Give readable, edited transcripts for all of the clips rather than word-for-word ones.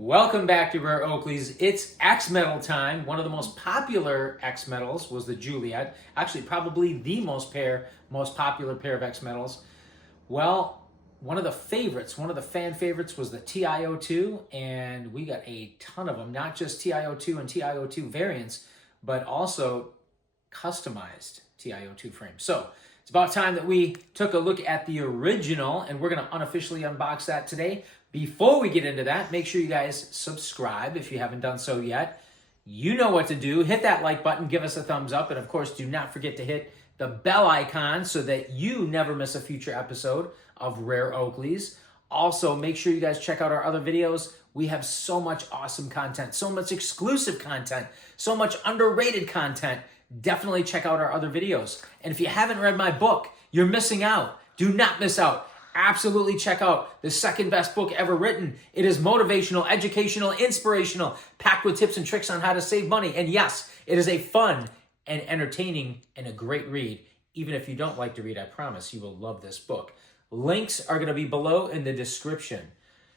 Welcome back to Rare Oakleys. It's X-Metal time. One of the most popular X-Metals was the Juliet. Actually, probably the most popular pair of X-Metals. Well, one of the fan favorites was the TiO2, and we got a ton of them. Not just TiO2 and TiO2 variants, but also customized TiO2 frames. So it's about time that we took a look at the original, and we're going to unofficially unbox that today. Before we get into that, make sure you guys subscribe if you haven't done so yet. You know what to do. Hit that like button, give us a thumbs up, and of course, do not forget to hit the bell icon so that you never miss a future episode of Rare Oakleys. Also, make sure you guys check out our other videos. We have so much awesome content, so much exclusive content, so much underrated content. Definitely check out our other videos. And if you haven't read my book, you're missing out. Do not miss out. Absolutely check out the second best book ever written. It is motivational, educational, inspirational, packed with tips and tricks on how to save money. And yes, it is a fun and entertaining and a great read. Even if you don't like to read, I promise you will love this book. Links are going to be below in the description.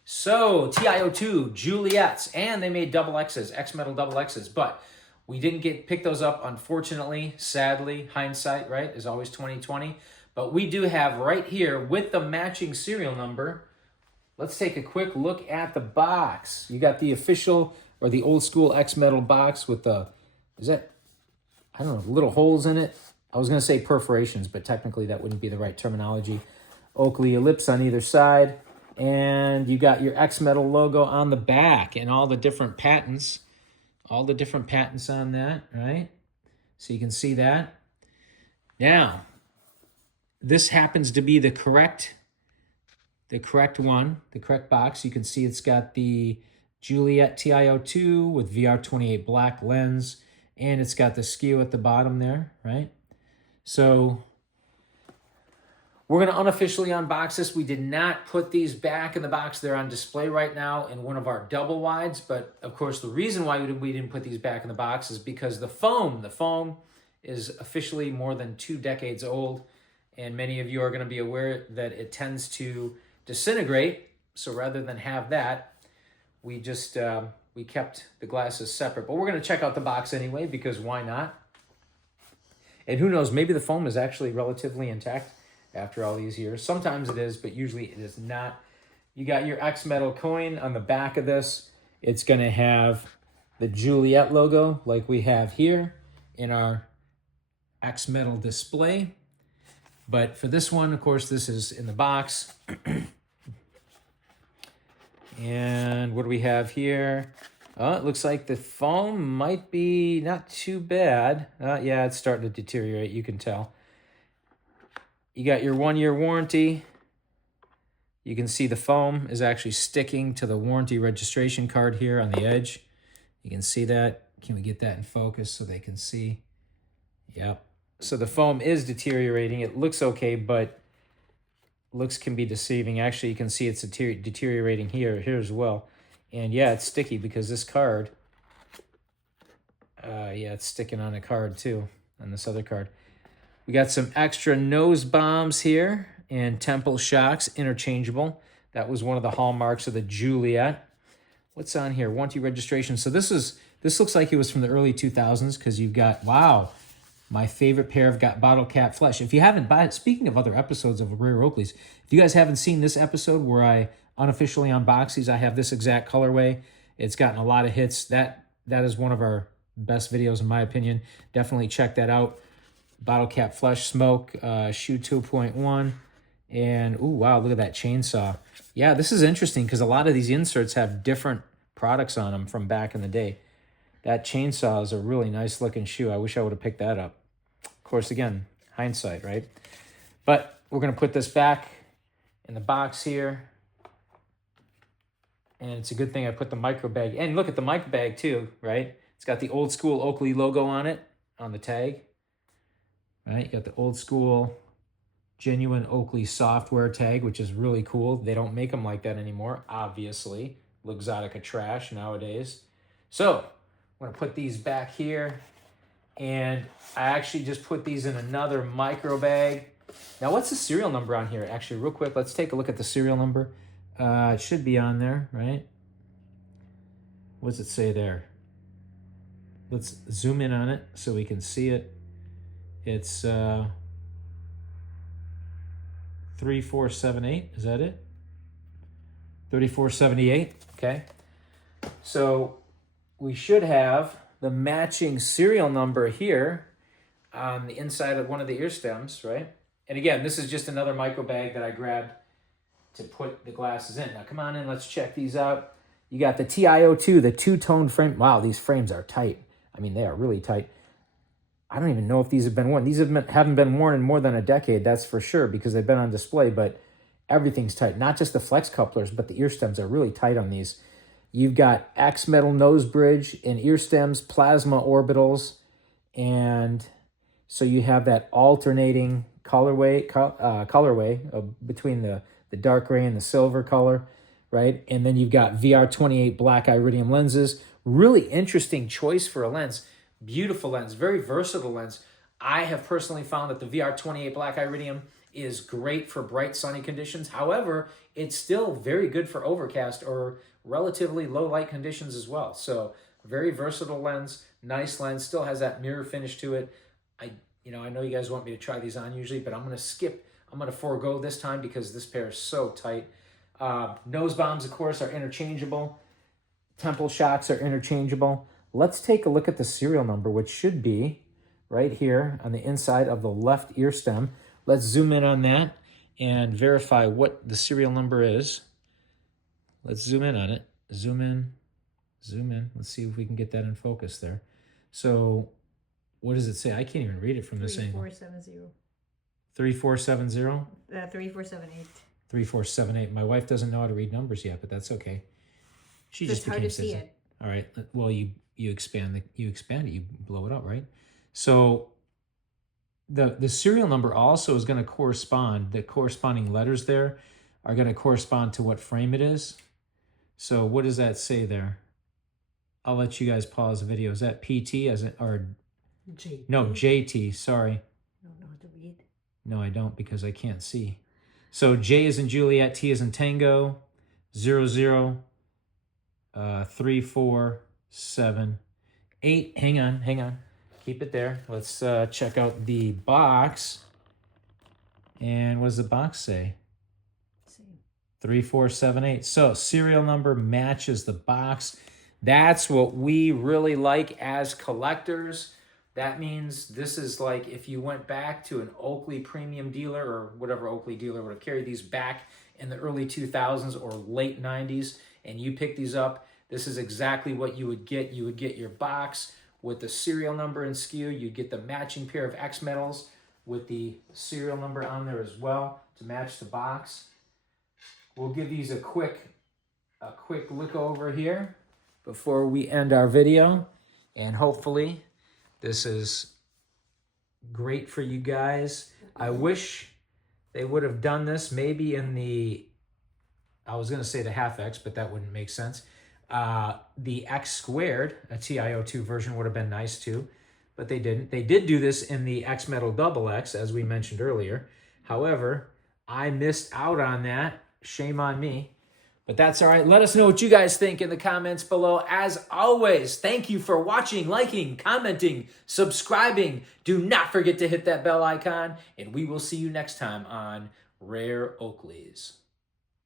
So, TiO2, Juliets, and they made double X's, X-Metal double X's, but we didn't pick those up, unfortunately, sadly. Hindsight, right, is always 20/20. But we do have right here with the matching serial number. Let's take a quick look at the box. You got the official or the old school X-Metal box with the, I don't know, little holes in it. I was going to say perforations, but technically that wouldn't be the right terminology. Oakley ellipse on either side. And you got your X-Metal logo on the back and all the different patents. All the different patents on that, right? So you can see that. Now, this happens to be the correct box. You can see it's got the Juliet TiO2 with VR28 black lens, and it's got the skew at the bottom there, right? So we're going to unofficially unbox this. We did not put these back in the box. They're on display right now in one of our double wides, but of course the reason why we didn't put these back in the box is because the foam is officially more than 2 decades old. And many of you are going to be aware that it tends to disintegrate. So rather than have that, we just we kept the glasses separate. But we're going to check out the box anyway, because why not? And who knows, maybe the foam is actually relatively intact after all these years. Sometimes it is, but usually it is not. You got your X-Metal coin on the back of this. It's going to have the Juliet logo like we have here in our X-Metal display. But for this one, of course, this is in the box. And what do we have here? Oh, it looks like the foam might be not too bad. Yeah, it's starting to deteriorate, you can tell. You got your 1-year warranty. You can see the foam is actually sticking to the warranty registration card here on the edge. You can see that. Can we get that in focus so they can see? Yep. So the foam is deteriorating. It looks okay, but looks can be deceiving. Actually, you can see it's deteriorating here as well. And yeah, it's sticky because this card, yeah, it's sticking on a card too, on this other card. We got some extra nose bombs here and temple shocks, interchangeable. That was one of the hallmarks of the Juliet. What's on here? Warranty registration. So this looks like it was from the early 2000s because you've got, wow, my favorite pair of Bottlecap flesh. If you haven't, speaking of other episodes of Rare Oakleys, if you guys haven't seen this episode where I unofficially unbox these, I have this exact colorway. It's gotten a lot of hits. That is one of our best videos in my opinion. Definitely check that out. Bottlecap flesh smoke, shoe 2.1. And, ooh, wow, look at that chainsaw. Yeah, this is interesting because a lot of these inserts have different products on them from back in the day. That chainsaw is a really nice looking shoe. I wish I would have picked that up. Of course, again, hindsight, right? But we're going to put this back in the box here. And it's a good thing I put the micro bag. And look at the micro bag too, right? It's got the old school Oakley logo on it, on the tag. Right? You got the old school genuine Oakley software tag, which is really cool. They don't make them like that anymore, obviously. Luxottica trash nowadays. So I'm going to put these back here. And I actually just put these in another micro bag. Now, what's the serial number on here? Actually, real quick, let's take a look at the serial number. It should be on there, right? What does it say there? Let's zoom in on it so we can see it. It's 3478, is that it? 3478, okay. So we should have the matching serial number here on the inside of one of the ear stems, right? And again, this is just another micro bag that I grabbed to put the glasses in. Now come on in, let's check these out. You got the TiO2, the two-tone frame. Wow, these frames are tight. I mean, they are really tight. I don't even know if these have been worn. These haven't been worn in more than a decade, that's for sure, because they've been on display, but everything's tight. Not just the flex couplers, but the ear stems are really tight on these. You've got X metal nose bridge and ear stems, plasma orbitals, and so you have that alternating colorway between the dark gray and the silver color, right? And then you've got VR28 black Iridium lenses. Really interesting choice for a lens. Beautiful lens, very versatile lens. I have personally found that the VR28 black Iridium is great for bright sunny conditions. However, it's still very good for overcast or relatively low light conditions as well. So very versatile lens, nice lens, still has that mirror finish to it. I know you guys want me to try these on usually, but I'm going to forego this time because this pair is so tight. Nose bombs, of course, are interchangeable. Temple shocks are interchangeable. Let's take a look at the serial number, which should be right here on the inside of the left ear stem. Let's zoom in on that and verify what the serial number is. Let's zoom in on it. Zoom in, zoom in. Let's see if we can get that in focus there. So what does it say? I can't even read it from this angle. 3470. 3470? 3478. 3478. My wife doesn't know how to read numbers yet, but that's okay. She just hard to see it. All right. Well, you expand it, you blow it up, right? So the serial number also is going to correspond, the corresponding letters there are going to correspond to what frame it is. So what does that say there? I'll let you guys pause the video. Is that PT or JT? No, JT, sorry. I don't know how to read. No, I don't because I can't see. So J is in Juliet, T is in Tango, 003478. Hang on. Keep it there. Let's check out the box. And what does the box say? 3478. So serial number matches the box. That's what we really like as collectors. That means this is like if you went back to an Oakley premium dealer or whatever Oakley dealer would have carried these back in the early 2000s or late 90s, and you pick these up, this is exactly what you would get. You would get your box with the serial number and SKU. You'd get the matching pair of X metals with the serial number on there as well to match the box. We'll give these a quick look over here before we end our video, and hopefully this is great for you guys. I wish they would have done this maybe in the, I was going to say the half X, but that wouldn't make sense. The X squared, a TiO2 version would have been nice too, but they didn't. They did do this in the X Metal Double X, as we mentioned earlier. However, I missed out on that. Shame on me. But that's all right. Let us know what you guys think in the comments below. As always, thank you for watching, liking, commenting, subscribing. Do not forget to hit that bell icon, and we will see you next time on Rare Oakleys.